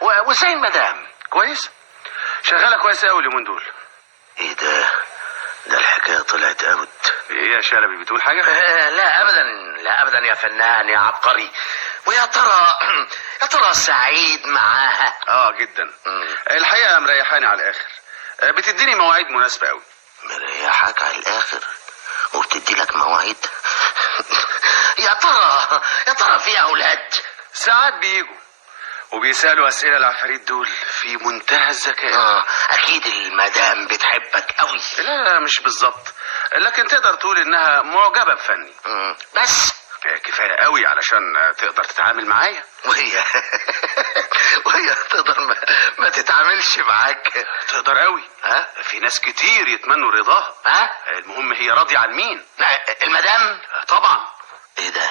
وازاي المدام؟ كويس، شغاله كويس قوي اليومين دول. ايه ده الحكايه طلعت اوت. ايه يا شلبي، بتقول حاجه؟ لا ابدا، لا ابدا يا فنان يا عبقري. ويا ترى سعيد معاها؟ جدا. الحقيقه مريحاني على الاخر. بتديني مواعيد مناسبه قوي. مريحاك على الاخر وبتدي لك مواعيد؟ يا ترى في اولاد؟ ساعات بيجوا وبيسالوا اسئله العفاريت دول في منتهى الذكاء. اكيد المدام بتحبك قوي. لا مش بالظبط، لكن تقدر تقول انها معجبه بفني. بس كفايه قوي علشان تقدر تتعامل معايا. وهي تقدر ما تتعاملش معاك؟ تقدر قوي. في ناس كتير يتمنوا رضاها. المهم هي راضيه عن مين؟ المدام؟ طبعا. ايه ده؟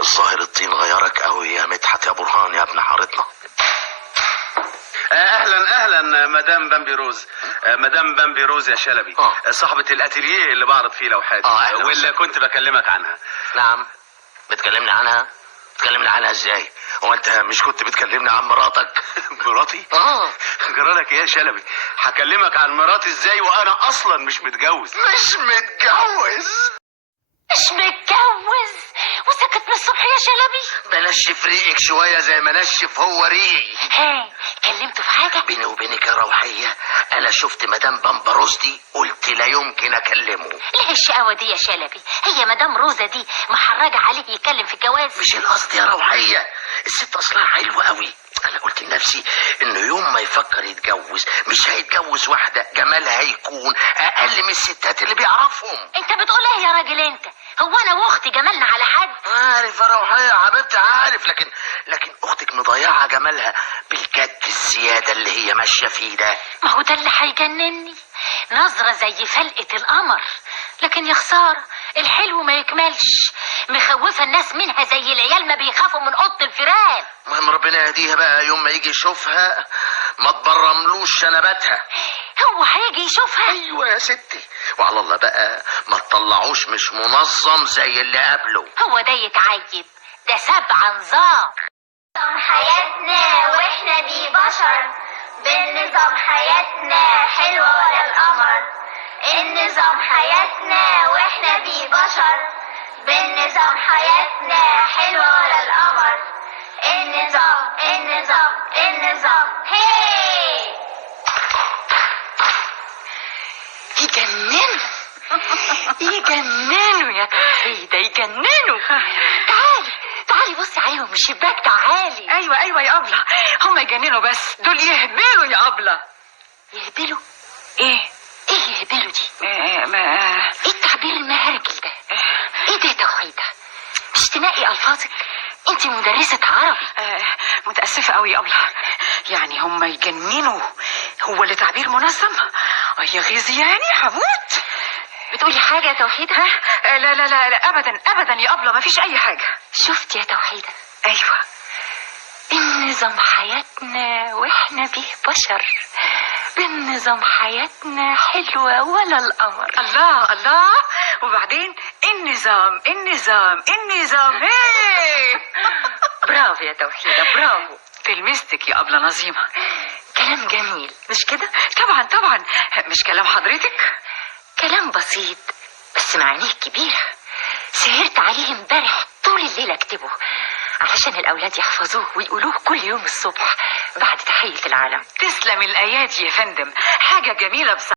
الظاهر الطين غيرك قوي يا مدحت يا برهان يا ابن حارتنا. اهلا مدام بامبي روز. مدام بامبي روز يا شلبي، صاحبة الاتيليه اللي بعرض فيه لوحاتي واللي كنت بكلمك عنها. نعم، بتكلمني عنها؟ بتكلمني عنها ازاي؟ هو انت مش كنت بتكلمني عن مراتك؟ مراتي؟ جرالك ايه يا شلبي؟ هكلمك عن مراتي ازاي وانا اصلا مش متجوز؟ مش متجوز؟ وسكت من الصبح يا شلبي؟ بنشف ريقك شويه زي ما نشف هو ريقي. كلمته في حاجه؟ بيني وبينك يا روحيه، انا شفت مدام بامبروز دي قلت لا يمكن اكلمه. ليه الشقاوه دي يا شلبي؟ هي مدام روزا دي محرجه عليه يتكلم في الجواز؟ مش القصد يا روحيه، الست اصلها حلوه قوي. انا قلت لنفسي انه يوم ما يفكر يتجوز مش هيتجوز واحده جمالها هيكون اقل من الستات اللي بيعرفهم. انت بتقول ايه يا راجل انت؟ هو انا واختي جمالنا على حد؟ عارف يا روحيه يا حبيبتي عارف، لكن اختك مضيعه جمالها بالجد الزياده اللي هي ماشيه فيه ده. ما هو ده اللي هيجنني، نظره زي فلقه القمر. لكن يا خساره الحلو ما يكملش، مخوفه الناس منها زي العيال ما بيخافوا من اوضه الفيران. المهم ربنا يهديها بقى، يوم ما يجي يشوفها ما تبرملوش شنباتها. هو هيجي يشوفها؟ ايوه يا ستي، وعلى الله بقى ما تطلعوش مش منظم زي اللي قبله. هو ده يتعيب؟ ده 7 نظام. نظام حياتنا واحنا دي بشر، بالنظام حياتنا حلوة ولا القمر. النظام حياتنا واحنا دي بشر، بالنظام حياتنا حلوة ولا القمر. النظام هي يجننوا يا توحيدة، يجننوا. تعالي بصي عليهم من الشباك، تعالي. ايوه يا ابله، هم يجننوا بس دول يهبلوا يا ابله. يهبلوا؟ ايه يهبلوا دي؟ ايه التعبير المهرجل ده؟ ايه ده يا توحيدة؟ مش تنقي الفاظك؟ انت مدرسة عربي. متأسفة قوي يا ابله، يعني هم يجننوا هو اللي تعبير منظم؟ يا غزياني هموت. بتقولي حاجة يا توحيدة؟ لا ابدا يا ابله، مفيش اي حاجة. شفت يا توحيدة؟ ايوه، النظام حياتنا واحنا بيه بشر، بالنظام حياتنا حلوة ولا القمر. الله وبعدين النظام هي. برافو يا توحيدة، برافو. تلمستك يا أبلة نظيمة. كلام جميل مش كده؟ طبعا مش كلام حضرتك؟ كلام بسيط بس معانيه كبيرة. سهرت عليه امبارح طول الليل اكتبه علشان الاولاد يحفظوه ويقولوه كل يوم الصبح بعد تحية العالم. تسلم الايادي يا فندم، حاجة جميلة بصراحة.